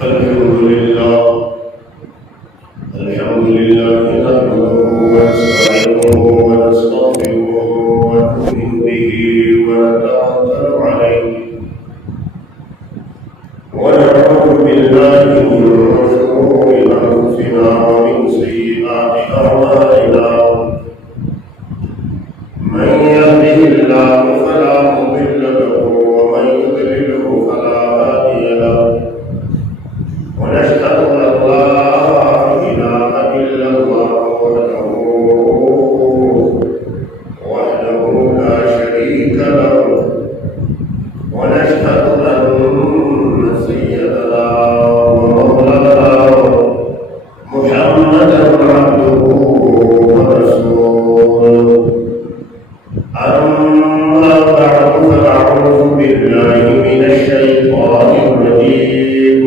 الحمد لله نحمده ونستعينه ونستغفره ونؤمن به ونتوكل عليه ونعوذ بالله من شرور أنفسنا ومن سيئات أعمالنا من يهده الله فلا مضل له ومن يضلله فلا هادي له ونشهد أن لا إله إلا الله وحده لا شريك له ونشهد أن سيدنا ومولانا محمدا عبده ورسوله أما بعد فأعوذ بالله من الشيطان الرجيم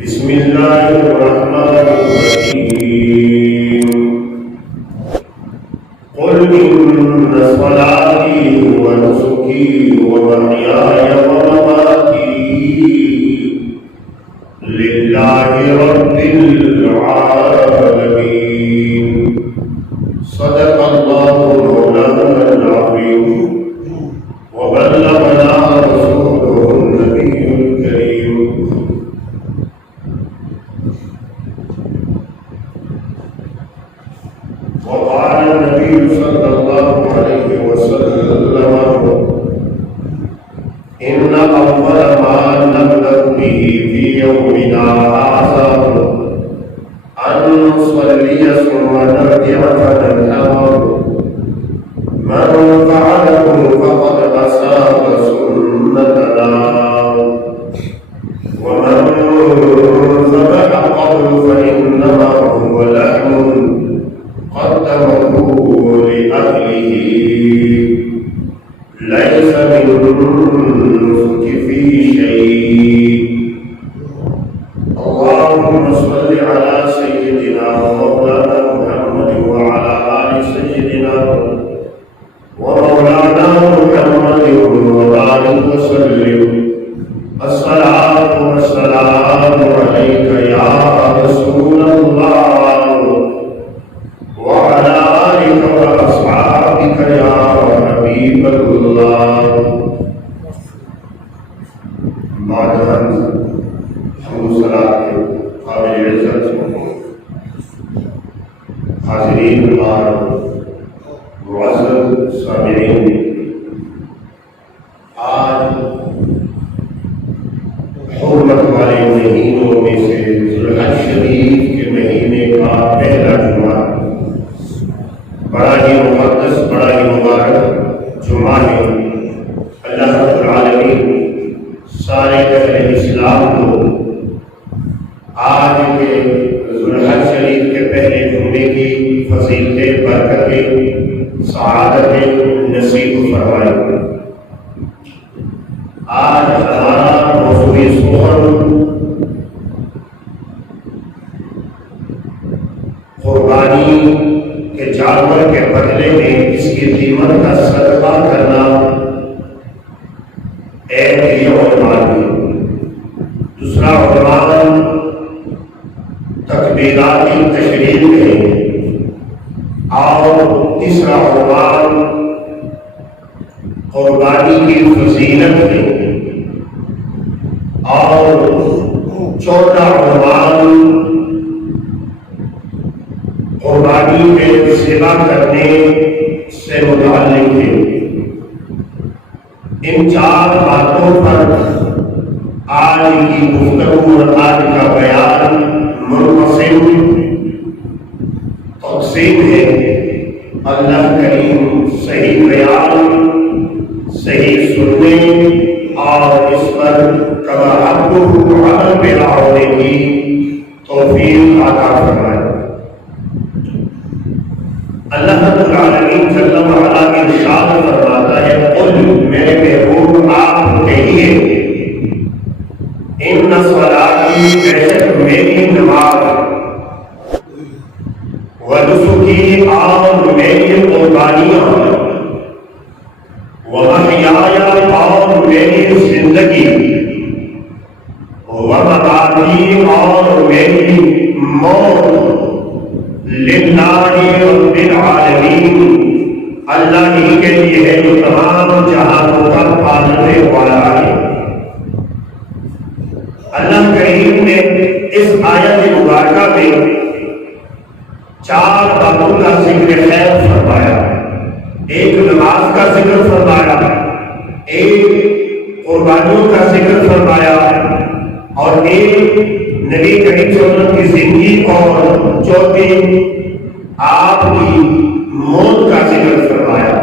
بسم الله الرحمن الرحيم قل إن صلاتي ونسكي ومحياي ومماتي لله رب العالمين صدق الله مولانا العظيم وبلغنا رسوله النبي الكريم وقال النبي صلى الله عليه وسلم إن أول ما نبدأ به في يومنا هذا أن نصلي ثم نرجع فننهار من فعله فقد أصاب سنتنا ومن ذبح قبل فإنما هو لحم قدمه لأهله ليس من النسك في شيء اللهم صل على سيدنا ومولانا محمد وعلى آل سيدنا ومولانا محمد وبارك وسلم الصلاة والسلام عليك يا رسول الله وعلى آلك وأصحابك يا حبيب الله بعد أن حمد صلاة قابل عزت حاضرین اور معزز سامعین، آج حرمت والے مہینوں میں سے ذوالحج شریف کے مہینے کا پہلا جمعہ بڑا ہی مقدس، بڑا ہی مبارک جمعہ ہے۔ اللہ رب العالمین سارے اہل اسلام کو آج کے ذوالحج شریف کے پہلے جمعے کی فضیلتیں، برکتیں، سعادتیں نصیب فرمائے۔ آج ہمارا موضوع سخن قربانی کے جانور کے بدلے میں اس کی قیمت کا صدقہ کرنا ایک یہ عنوان ہے۔ دوسرا عنوان تکبیرات تشریف ہے، اور تیسرا عنوان قربانی کی فضیلت ہے، اور چوتھا عنوان قربانی میں ذبح کرنے سے متعلق ہے۔ ان چار باتوں پر آج کی گفتگو اور آج کا بیان منقسم تقسیم ہے۔ اللہ کریم صحیح بیان، صحیح سننے اور اس پر کما حقہ عمل پیدا ہونے کی توفیق عطا فرمائے۔ اللہ رب العالمین جل وعلا ارشاد فرماتا ہے، قل میرے محبوب آپ کہیے، ان صلاتی بے شک میری نماز، ونسکی اور میری قربانیاں، ومحیایا اور میری زندگی، ومماتی اور میری موت للہ رب العالمین، اللہ ہی کے لیے ہے جو تمام جہانوں کا پالنے والا ہے۔ اللہ کریم نے اس آیت مبارکہ میں 4 باتوں کا ذکر خیر فرمایا۔ ایک نماز کا ذکر فرمایا، ایک قربانیوں کا ذکر فرمایا، اور ایک نبی کریم صلی اللہ علیہ وسلم کی زندگی اور چوتھی آپ کی موت کا ذکر فرمایا۔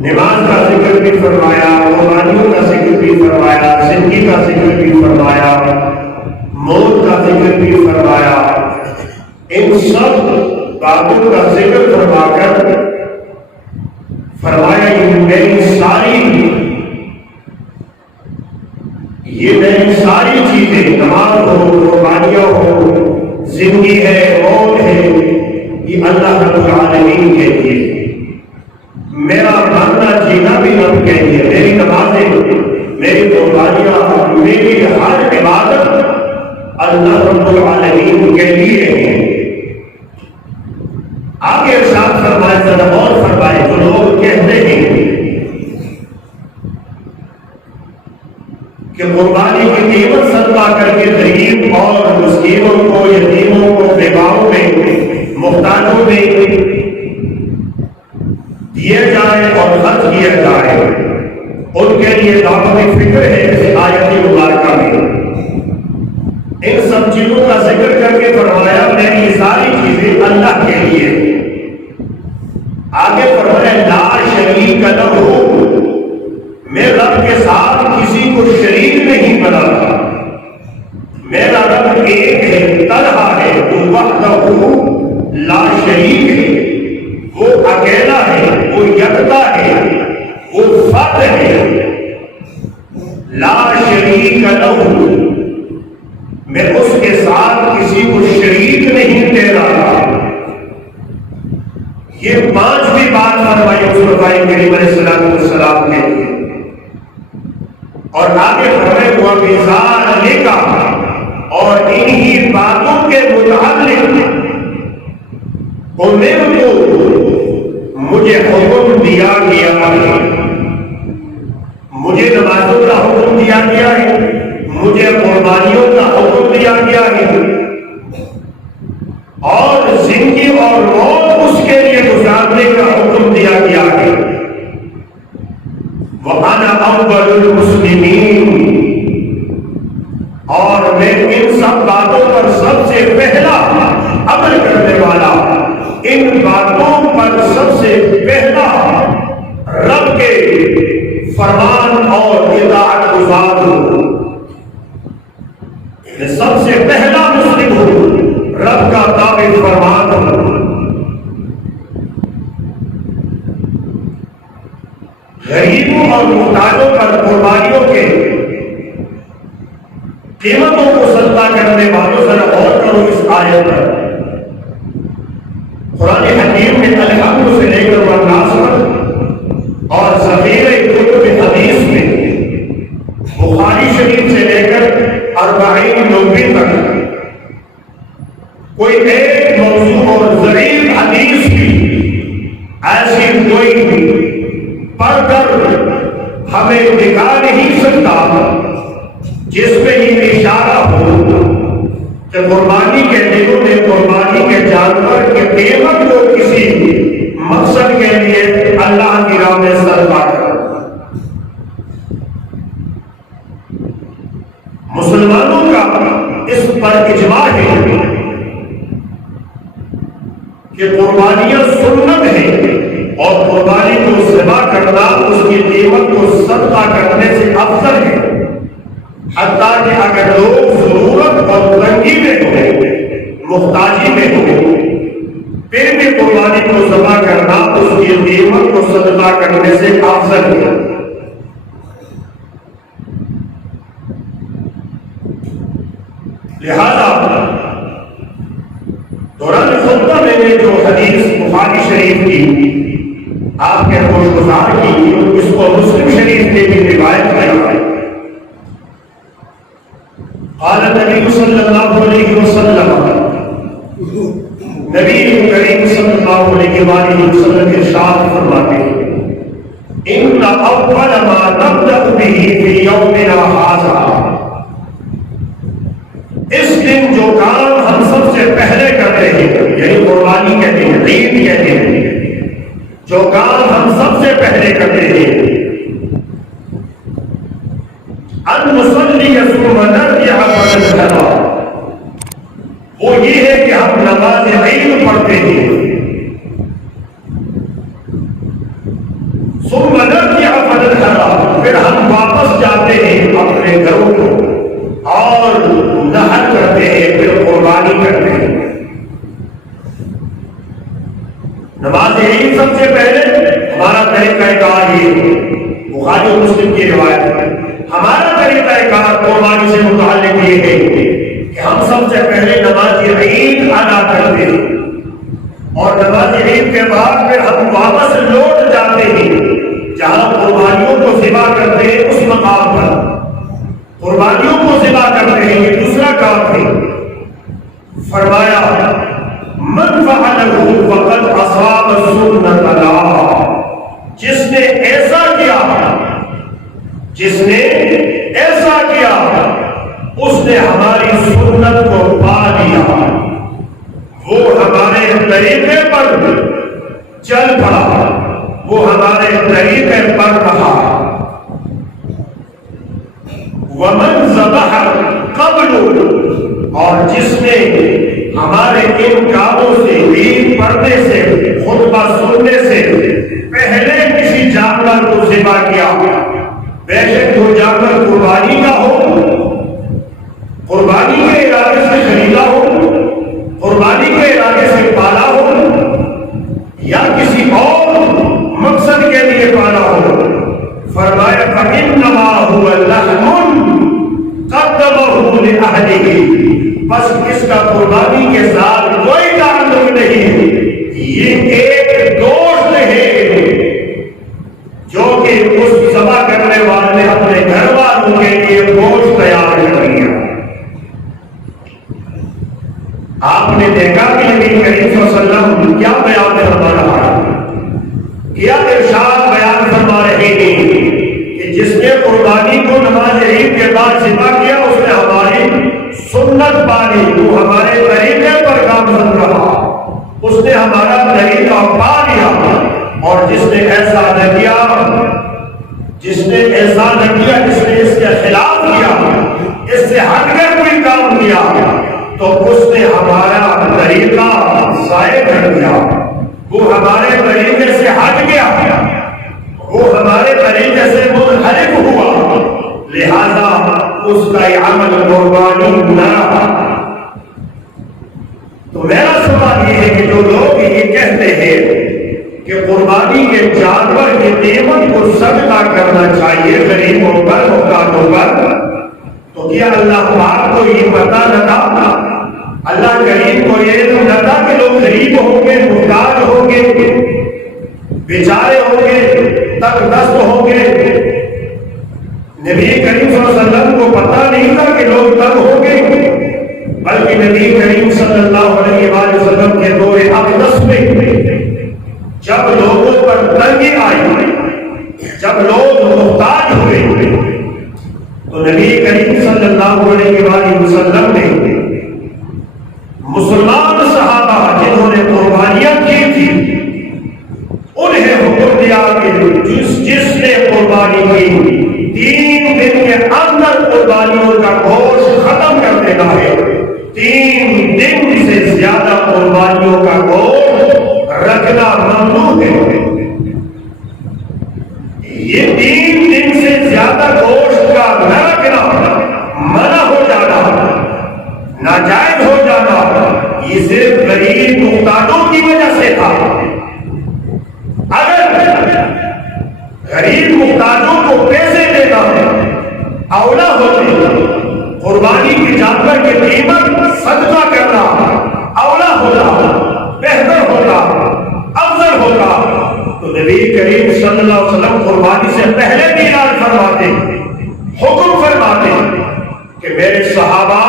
نماز کا ذکر بھی فرمایا، قربانیوں کا ذکر بھی فرمایا، زندگی کا ذکر بھی فرمایا، موت کا ذکر بھی فرمایا۔ ان سب باتوں کا ذکر فرما کر فرمایا یہ میری ساری چیزیں، نماز ہو، قربانیاں ہو، زندگی ہے، موت ہے، یہ اللہ رب العالمین کے لیے، میرا مرنا جینا بھی رب کے لیے، میری نمازیں، میری قربانیاں، میری ہر عبادت اللہ رب العالمین کے لیے ہے۔ آگے ارشاد فرمائے، ذرا اور فرمائے، جو لوگ کہتے ہیں کہ قربانی کی قیمت صدقہ کر کے غریب اور مسکینوں کو، یتیموں کو، بیواؤں میں، محتاجوں میں دیا جائے اور خرچ کیا جائے، ان کے لیے دعوت فکر ہے اس آیت مبارکہ میں۔ ان سب چیزوں کا ذکر کر کے فرمایا میری ساری چیزیں اللہ کے لیے۔ آگے فرمایا لا شریک لہ، میں رب کے ساتھ کسی کو شریک نہیں بناتا، میرا رب ایک ہے، تنہا ہے، وہ وحدہ لا شریک ہے، وہ اکیلا ہے، وہ یکتا ہے، وہ فرد ہے، لا شریک لہ، میں اس کے ساتھ کسی کو شریک نہیں دے رہا۔ یہ 5ویں بات فرمائی مصطفیٰ کریم علیہ السلام کے لیے، اور آگے فرمائے ہوا میزان لکھا، اور انہی باتوں کے متعلق مجھے حکم دیا گیا ہے، مجھے نمازوں کا حکم دیا گیا ہے، مجھے قربانیوں کا حکم دیا گیا ہے، اور زندگی اور موت اس کے لیے گزارنے کا حکم دیا گیا ہے۔ وَأَنَا أَوَّلُ الْمُسْلِمِينَ، اور میں ان سب باتوں پر سب سے پہلا عمل کرنے والا، ان باتوں پر سب سے پہلا رب کے فرمان اور اطاعت گزار ہوں، میں سب سے پہلا مسلم ہوں، رب کا تابع فرمان ہوں۔ غریبوں اور محتاجوں پر قربانیوں کے قیمتوں کو صدقہ کرنے والوں ذرا غور کرو اس آیت پر۔ قرآن حکیم میں الحمد سے لے کر والناس اور ذخیرہ کتب حدیث میں بخاری شریف سے لے کر 40 نوبی تک کوئی ایک موضوع اور ضعیف حدیث کی ایسی کوئی پڑھ کر ہمیں دکھا نہیں سکتا جس میں یہ اشارہ ہو کہ قربانی کے دنوں میں قربانی کے جانور کی قیمت کو کسی مقصد کے لیے اللہ کی راہ میں صدقہ کر۔ مسلمانوں کا اس پر اجماع ہے کہ قربانیاں سنت ہے، اور قربانی کو ذبح کرنا اس کی قیمت کو صدقہ کرنے سے افضل ہے، حتیٰ کہ اگر لوگ ضرورت اور تنگی میں ہو، محتاجی میں ہو، پھر بھی قربانی کو ذبح کرنا اس کی قیمت کو صدقہ کرنے سے افضل ہے۔ لہذا دوران خطبہ میں نے جو حدیث بخاری شریف کی آپ کے خوش گزار کی، اس کو مسلم شریف نے بھی روایت کیا ہے۔ قال النبی صلی اللہ علیہ وسلم، نبی کریم صلی اللہ علیہ وآلہ وسلم ارشاد فرماتے ہیں، ان اول ما نبدأ به فی یومنا ھذا، اس دن جو کام ہم سب سے پہلے کرتے ہیں، یعنی قربانی کہتے ہیں، عید کہتے ہیں، جو کام ہم سب سے پہلے کرتے ہیں، ان نصلی ثم نرجع فنذهب، وہ یہ ہے کہ ہم نماز عید پڑھتے ہیں، ثم نرجع فنذهب، پھر ہم واپس جاتے ہیں اپنے گھروں کو اور نحر کرتے ہیں، پھر قربانی کرتے ہیں۔ نماز عید سب سے پہلے ہمارا طریقہ کار یہ ہے، بخاری و مسلم کی روایت ہے، ہمارا طریقہ کار قربانی سے متعلق یہ ہے کہ ہم سب سے پہلے نماز عید ادا کرتے ہیں اور نماز عید کے بعد پھر ہم واپس لوٹ جاتے ہیں جہاں قربانیوں کو ذبح کرتے ہیں، اس مقام پر قربانیوں کو ذبح کرتے ہیں، یہ دوسرا کام ہے۔ فرمایا من فعلہ فقد اصاب سنت اللہ، جس نے ایسا کیا، جس نے ایسا کیا اس نے ہماری سنت کو پا لیا، وہ ہمارے طریقے پر چل پڑا، وہ ہمارے طریقے پر رہا۔ ومن ذبح قبل، اور جس نے ہمارے ان کاموں سے، عید پڑھنے سے، خطبہ سننے سے پہلے کسی جانور کو ذبح کیا، بے شک وہ جانور قربانی کا ہو، قربانی کے ارادے سے خریدا ہو، قربانی کے ارادے سے پالا ہو یا کسی اور مقصد کے لیے پالا ہو، فرمایا فإنما هو لحم قدمه لأهله، بس اس کا قربانی کے ساتھ کوئی تعلق نہیں، یہ ایک گوشت ہے جو کہ اس ذبح کرنے والے نے اپنے گھر والوں کے لیے گوشت تیار کر لیا۔ آپ نے دیکھا کہ نبی کریم صلی اللہ علیہ وسلم کیا بیان فرما رہا ہے، کیا ارشاد بیان فرما رہے ہیں کہ جس نے قربانی کو نماز عید کے بعد ذبح کیا اس نے ہماری سنت پالی، وہ ہمارے طریقے پر گامزن رہا، اس نے ہمارا طریقہ پا لیا۔ اور جس نے ایسا نہ کیا، جس نے ایسا نہ کیا، جس نے اس کے خلاف کیا، اس سے ہٹ کر کوئی کام کیا، تو اس نے ہمارا طریقہ ضائع کر دیا، وہ ہمارے طریقے سے ہٹ گیا، وہ ہمارے طریقے سے منحرف ہوا، لہذا اس کا یہ عمل قربانی نہ رہا۔ تو میرا سوال یہ ہے کہ جو لوگ یہ کہتے ہیں کہ قربانی کے جانور کی قیمت کو صدقہ کرنا چاہیے غریبوں پر، محتاجوں پر، تو کیا اللہ پاک کو یہ پتہ نہ تھا، اللہ کریم کو یہ علم نہ تھا کہ لوگ غریب ہوں گے، محتاج ہوں گے، بیچارے ہوں گے، تنگ دست ہوں گے؟ نبی کریم صلی اللہ علیہ وسلم کو پتہ نہیں تھا کہ لوگ تنگ ہوں گے، بلکہ نبی کریم صلی اللہ علیہ وسلم کے دور اقدس میں جب لوگوں پر تنگی آئی، جب لوگ محتاج ہوئے، تو نبی کریم صلی اللہ علیہ وسلم نے مسلمان صحابہ جنہوں نے قربانیاں کی تھی انہیں حکم دیا کہ جس نے قربانی کی 3 دن کے اندر قربانیوں کا گوشت ختم کر دینا ہے، 3 دن سے زیادہ قربانیوں کا گوشت رکھنا ممنوع ہے۔ یہ 3 دن سے زیادہ گوشت کا نہ رکھنا، منع ہو جانا، ناجائز ہو جانا، یہ صرف غریب محتاجوں کی وجہ سے تھا۔ اگر غریب محتاجوں کو پیسے دینا اولا ہوتے، قربانی کی جانور کی قیمت صدقہ کرنا اولا ہوتا، بہتر ہوتا، افضل ہوتا، تو نبی کریم صلی اللہ علیہ وسلم قربانی سے پہلے بھی اعلان فرماتے، حکم فرماتے کہ میرے صحابہ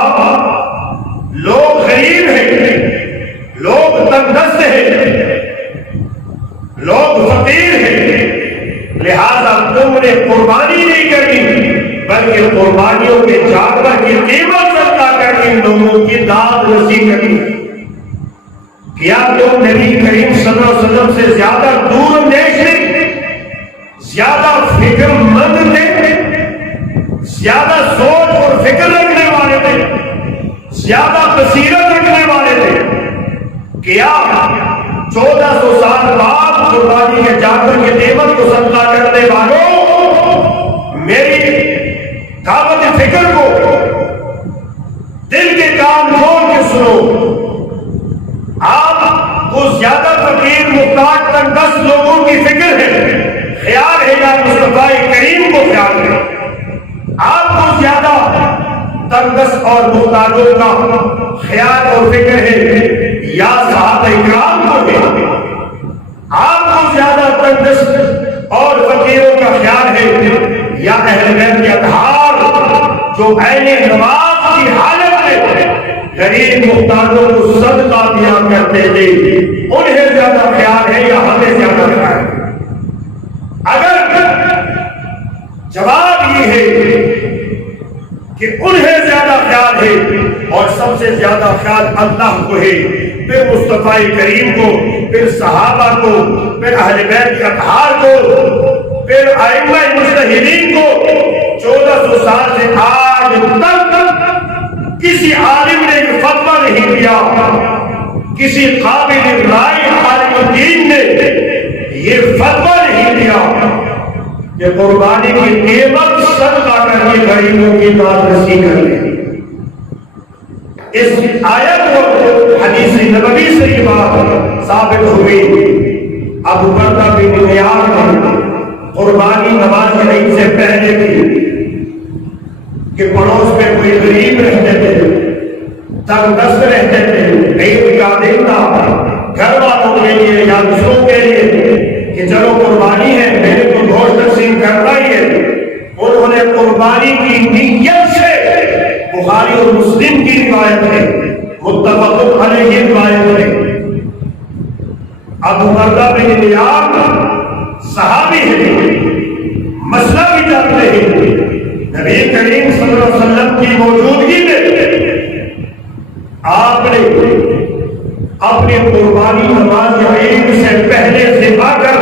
لوگ غریب ہیں، لوگ تنگدست ہیں، لوگ فقیر ہیں، لہذا تم نے قربانی نہیں کرنی بلکہ قربانیوں کے جانور کی قیمت ادا کر ان لوگوں کی داد رسی کرنی۔ کیا تم نبی کریم صلی اللہ علیہ وسلم سے زیادہ دور اندیش تھے، زیادہ فکر مند تھے، زیادہ سوچ اور فکر رکھنے والے تھے، زیادہ بصیرت رکھنے والے تھے؟ کیا 1400 سال بعد قربانی کے جانور کی قیمت کو صدقہ کرنے والوں میری دعوت فکر کو دل کے کان کھول کے سنو، آپ کو زیادہ فقیر محتاج تنگدست لوگوں کی فکر ہے، خیال ہے یا مصطفیٰ کریم کو خیال ہے؟ آپ کو زیادہ تنگدست اور محتاجوں کا خیال اور فکر ہے یا صحابہ اکرام کو ہے؟ آپ کو زیادہ تنگدست اور فقیروں کا خیال ہے یا اہل بیت کے اطہار جو عین نماز کی حالت میں غریب محتاجوں کو صدقہ دیا کرتے تھے انہیں زیادہ خیال ہے یا ہمیں زیادہ خیال ہے؟ اگر جواب یہ ہے کہ انہیں زیادہ خیال ہے اور سب سے زیادہ خیال اللہ کو ہے، پھر مصطفیٰ کریم کو، پھر صحابہ کو، پھر اہل بیت کے اطہار کو، پھر ائمہ مجتہدین کو 1400 سال سے آج تک کسی عالم نے یہ فتویٰ نہیں دیا، کسی قابل رائے عالم الدین نے یہ فتویٰ نہیں دیا کہ قربانی کی قیمت صدقہ کر کے غریبوں کی داد رسی کر لیں۔ اس آیت کو حدیث نبوی سے یہ بات ثابت ہوئی۔ ابو بردہ بن نیار نے قربانی نماز عید سے پہلے کی کہ پڑوس میں کوئی غریب رہتے تھے، تنگدست رہتے تھے، عید کا دن تھا، گھر والوں کے لیے یا دوسروں کے لیے کہ چلو قربانی ہے، میرے کو گوشت تقسیم کرنا ہی ہے، انہوں نے قربانی کی نیت سے، بخاری اور مسلم کی روایت ہے، متفق علیہ روایت ہے، ابو بردہ بن نیار صحابی ہیں، مسئلہ بھی جانتے ہیں، نبی کریم صلی اللہ علیہ وسلم کی موجودگی میں آپ نے اپنی قربانی نماز عید سے پہلے ذبح کر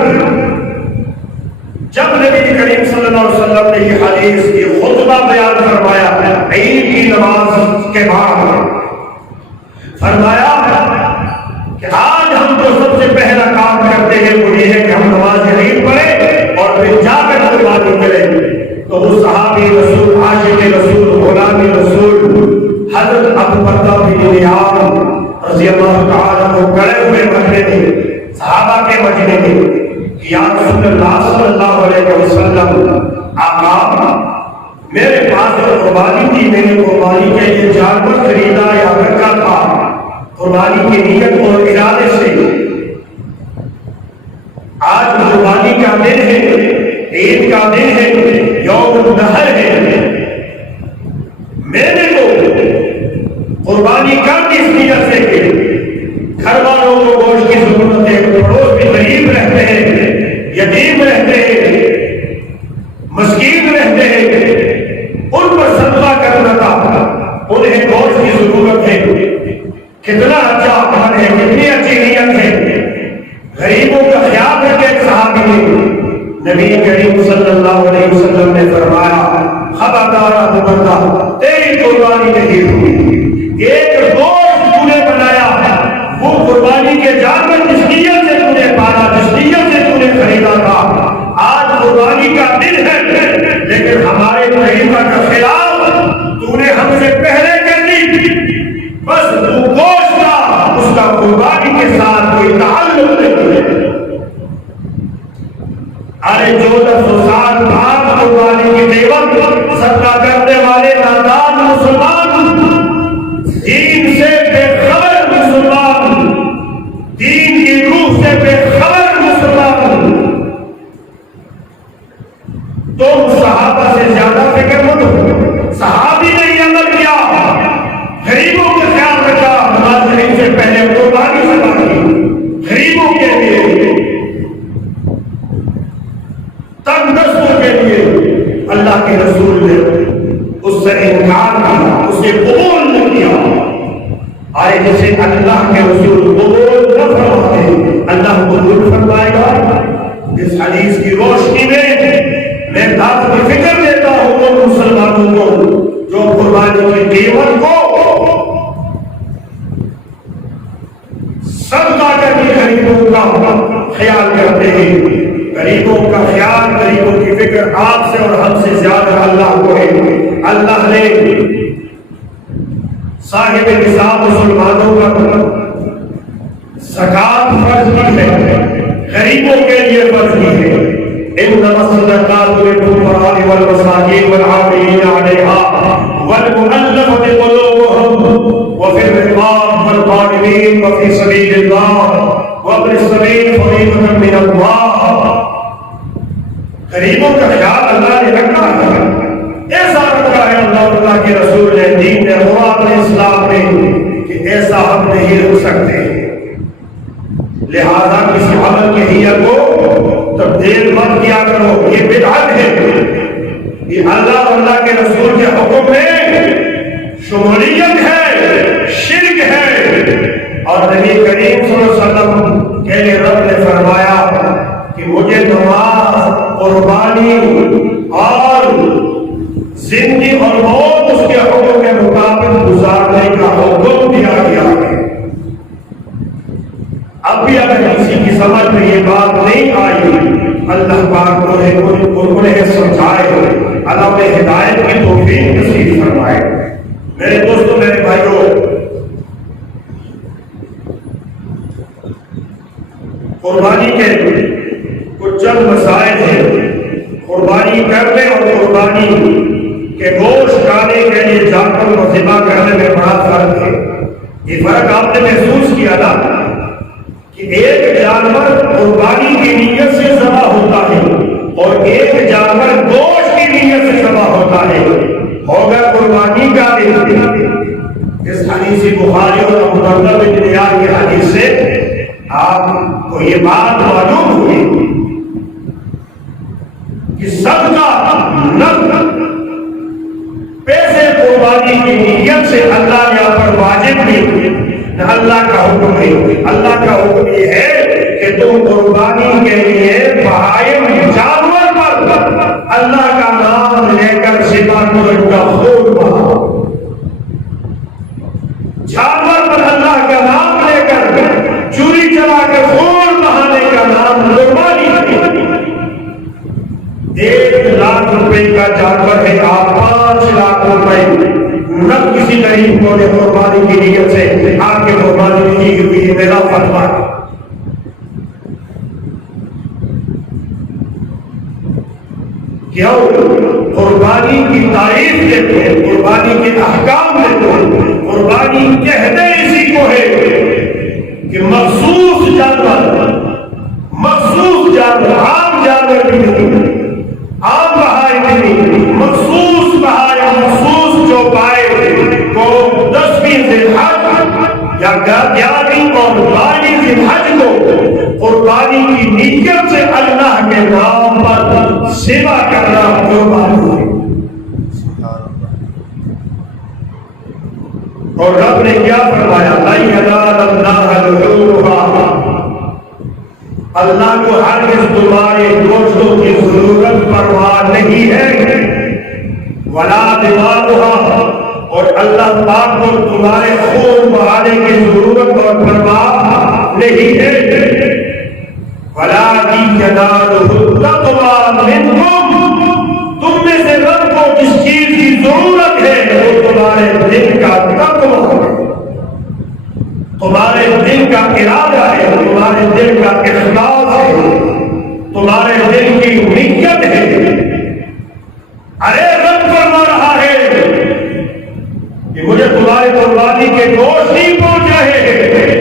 جب نبی کریم صلی اللہ علیہ وسلم نے یہ حدیث کی خطبہ بیان فرمایا عید کی نماز کے بعد، فرمایا کہ آج ہم جو سب سے پہلا کام کرتے ہیں وہ یہ ہے کہ ہم نماز عید پڑھیں اور پھر جا کر قربانی کریں۔ تو وہ صحابی رسول، عاشق رسول، غلام رسول حضرت ابو بردہ بن نیار رضی اللہ تعالیٰ کو کڑے ہوئے مجمع تھے، صحابہ کے مجمع تھے کہ یا رسول اللہ صلی اللہ علیہ وسلم، آقا میرے پاس جو قربانی تھی، میں نے قربانی کے لیے جانور خریدا یا رکھا تھا قربانی کی نیت اور ارادے سے، آج قربانی کا دن ہے، عید کا دن ہے، یوم النحر ہے، میں نے تو قربانی کر کی اس نیت سے کہ گھر والوں کو گوشت کی ضرورت ہے، پڑوس بھی غریب رہتے ہیں، یتیم رہتے ہیں، مسکین رہتے ہیں، ان پر صدقہ کرنا تھا، انہیں گوشت کی ضرورت ہے۔ کتنا اچھا عمل ہے، کتنی اچھی نیت ہے، غریبوں کا خیال رکھے۔ ایک صحابی نے نبی کریم صلی اللہ علیہ وسلم نے فرمایا خبردار ابو بردہ تیری قربانی نہیں ہوئی، ایک گوشت تو نے بنایا، وہ قربانی کے جانور جس نیت سے تو نے پالا، جس نیت سے تو نے خریدا تھا، آج قربانی کا دن ہے لیکن ہمارے طریقہ کا خلاف تو نے ہم سے پہلے کر دی، بس وہ گوشت کا اس کا قربانی کے ساتھ کوئی تعلق نہیں ہے۔ ارے 1400 سال بعد قربانی کی قیمت صدقہ کرنے والے نادان مسلمان، دین سے بے خبر مسلمان، دین کی روح سے بے خبر مسلمان، تم صحابہ سے زیادہ فکر مند ہو، صحابی نے یہ عمل اللہ کے رسول نے اس سے انکار کیا، اسے قبول نہ کیا. آئے جسے اللہ کے رسول قبول نہ فرماتے اللہ قبول فرمائے گا؟ اس حدیث کی روشنی میں بات کی فکر دیتا ہوں ان مسلمانوں کو جو قربانی کی قیمت کو صدقہ کر کے غریبوں کا خیال کرتے ہیں. غریبوں کا خیال، غریبوں کی فکر آپ سے اور ہم سے زیادہ اللہ کو ہے. اللہ نے صاحب نصاب مسلمانوں کا زکات فرض کی ہے، غریبوں کے لیے فرض کی ہے. انما الصدقات للفقراء والمساکین والعاملین علیہا والمؤلفة قلوبهم وفي الرقاب والغارمین وفي سبیل اللہ وابن السبیل فریضۃ من اللہ. غریبوں کا خیال اللہ نے رکھا ہے، ایسا رکھا ہے اللہ کے رسول نے، دین نے، قرآن نے، اسلام نے کہ ایسا ہم نہیں رکھ سکتے. لہذا کسی عمل کی نیت کو تبدیل مت کیا کرو، یہ بدعت ہے. یہ اللہ اور اللہ کے رسول کے حکم میں شمولیت ہے، شرک ہے. اور نبی کریم صلی اللہ علیہ وسلم کے لیے رب نے فرمایا کہ مجھے نماز، قربانی اور زندگی اور موت اس کے حکم کے مطابق گزارنے کا حکم دیا گیا ہے. اب بھی اگر کسی کی سمجھ میں یہ بات نہیں آئی، اللہ پاک انہیں سمجھائے، اللہ نے ہدایت کی توفیق نصیب فرمائے. میرے دوستوں، میرے بھائیوں، قربانی کے کچھ چند مسائل ہیں. قربانی کرنے اور قربانی کے گوشت کھانے کے لیے جانور کو ذبح کرنے میں بڑا فرق ہے. یہ فرق آپ نے محسوس کیا نا کہ ایک جانور قربانی کی نیت سے ذبح ہوتا ہے اور ایک جانور گوشت کی نیت سے ذبح ہوتا ہے. ہوگا قربانی کا اس حدیث بخاری اور ابو داؤد بن یار کی حدیث سے آپ کو یہ بات معلوم ہوئی کہ صدقہ نہ پیسے قربانی کی نیت سے اللہ یہاں پر واجب نہیں، نہ اللہ کا حکم نہیں. اللہ کا حکم یہ ہے کہ تم قربانی کے لیے بہائم جانور پر اللہ کا نام لے کر ذبح کرو، ان کا خون بہاؤ. جانور پر اللہ کا نام لے کر چوری چلا کر خون بہانے کا نام قربانی نہیں. 1 لاکھ روپے کا جانور ہے، آپ 5 لاکھ روپے نہ کسی غریب کو نے قربانی کی نیت سے آپ کے قربانی کی ہوئی ہے. میرا فتویٰ کیوں؟ قربانی کی تعریف دیتے ہیں، قربانی کے احکام دیتے ہیں. قربانی کہتے اسی کو ہے کہ مخصوص جانور، عام جانور بھی نہیں، عام بہائے بھی نہیں، مخصوص بہائے، مخصوص جو پائے کو 10ویں ذی الحج یا 11ویں اور 12ویں ذی الحج کو قربانی کی نیت سے اللہ کے نام پر ذبح کرنا قربانی ہے. اور رب نے کیا فرمایا؟ لَن يَنَالَ اللَّهَ لُحُومُهَا، اللہ کو ہرگز تمہارے گوشتوں کی ضرورت پرواہ نہیں ہے. وَلَا دِمَاؤُهَا، اور اللہ پاک کو تمہارے خون بہانے کی ضرورت اور پرواہ نہیں ہے. وَلَٰكِن يَنَالُهُ التَّقْوَىٰ مِنكُمْ، تم میں سے رب کو جس چیز کی ضرورت ہے وہ تمہارے دل کا تقویٰ ہے، تمہارے دل کا ارادہ ہے، تمہارے دل کا اخلاص ہے، تمہارے دل کی نیت ہے. ارے رب فرما رہا ہے کہ مجھے تمہارے قربانی کے گوشت نہیں پہنچ رہے ہیں،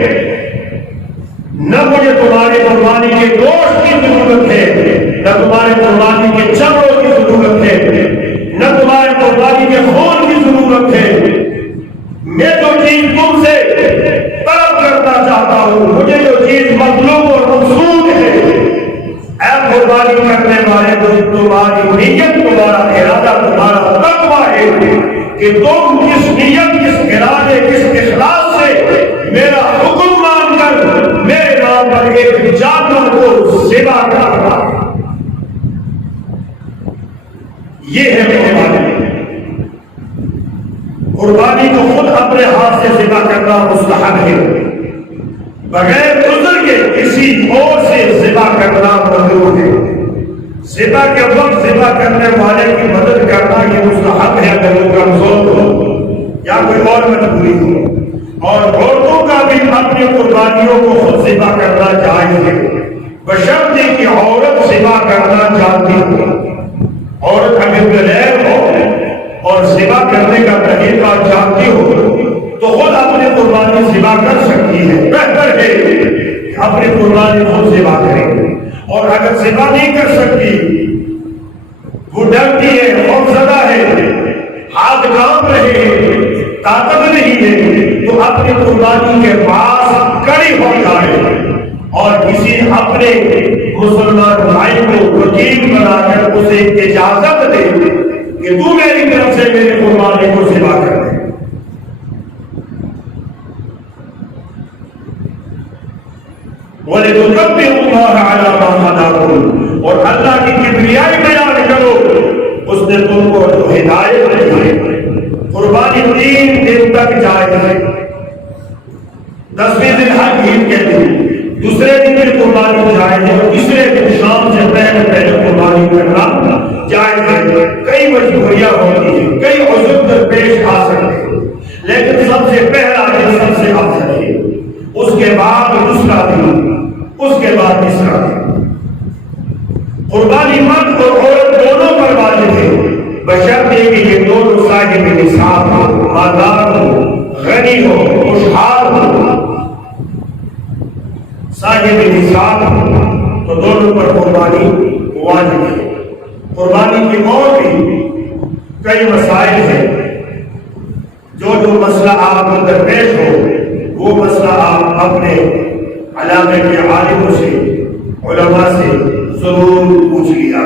نہ مجھے تمہارے قربانی کے گوشت کی ضرورت ہے، نہ تمہارے قربانی کے چمڑوں کی ضرورت ہے، نہ تمہارے قربانی کے خون کی ضرورت ہے. میں جو چیز تم سے طلب کرتا چاہتا ہوں، مجھے جو چیز مطلوب اور مقصود ہے، اے قربانی قربانی کرنے والے کو تمہاری نیت، تمہارا ارادہ، تمہارا تقویٰ ہے کہ تم کس نیت، کس ارادے، کس اخلاص سے میرا حکم مان کر میرے نام پر ایک جانور کو ذبح کرنا، یہ ہے قربانی۔ قربانی کو خود اپنے ہاتھ سے ذبح کرنا مستحب ہے، بغیر عذر کے کسی اور سے ذبح کرنا مندوب ہے۔ ذبح کے وقت ذبح کرنے والے کی مدد کرنا یہ مستحب ہے اگر وہ کمزور ہو یا کوئی اور مجبوری ہو، اور عورتوں کا بھی اپنی قربانیوں کو خود ذبح کرنا جائز ہے، بشرطے کہ عورت ذبح کرنا جانتی ہو۔ عورت اگر بغیر ہو اور ذبح کرنے کا طریقہ جانتی ہو تو خود اپنی قربانی ذبح کر سکتی ہے، بہتر ہے کہ اپنی قربانی خود ذبح کرے۔ اور اگر ذبح نہیں کر سکتی، وہ ڈرتی ہے، خوفزدہ ہے، ہاتھ کانپ رہے ہیں، طاقت نہیں ہے، تو اپنی قربانی کے پاس کڑی ہو جائے اور کسی اپنے مسلمان بھائی کو وکیل بنا کر اسے اجازت دے کہ تو میری طرف سے میری قربانی کو ذبح کر دے۔ وَلِتُكَبِّرُوا اللَّهَ عَلَى مَا هَدَاكُمْ، اور اللہ کی کبریائی بیان کرو، اس نے تم کو جو ہدایت دی ہے۔ قربانی 3 دن تک جائز ہے، 10ویں دن حج عید کے دن، دوسرے دن بھی قربانی جائز ہے، اور تیسرے دن شام سے پہلے قربانی کرنا جائز ہے۔ کئی مجبوریاں ہوتی ہیں، کئی عذر درپیش آ سکتے ہیں، لیکن سب سے پہلا دن سب سے افضل ہے، اس کے بعد دوسرا دن، اس کے بعد تیسرا دن۔ قربانی مرد اور عورت دونوں پر واجب ہے، بشرطے کہ یہ دونوں صاحب نصاب ہو، مالدار ہو، غنی ہو، خوشحال ہو، صاحب نصاب ہو، تو دونوں پر قربانی واجب ہے۔ قربانی کی اور بھی کئی مسائل ہیں، جو مسئلہ آپ کو درپیش ہو وہ مسئلہ آپ اپنے علاقے کے عالموں سے، علماء سے ضرور پوچھ لیا۔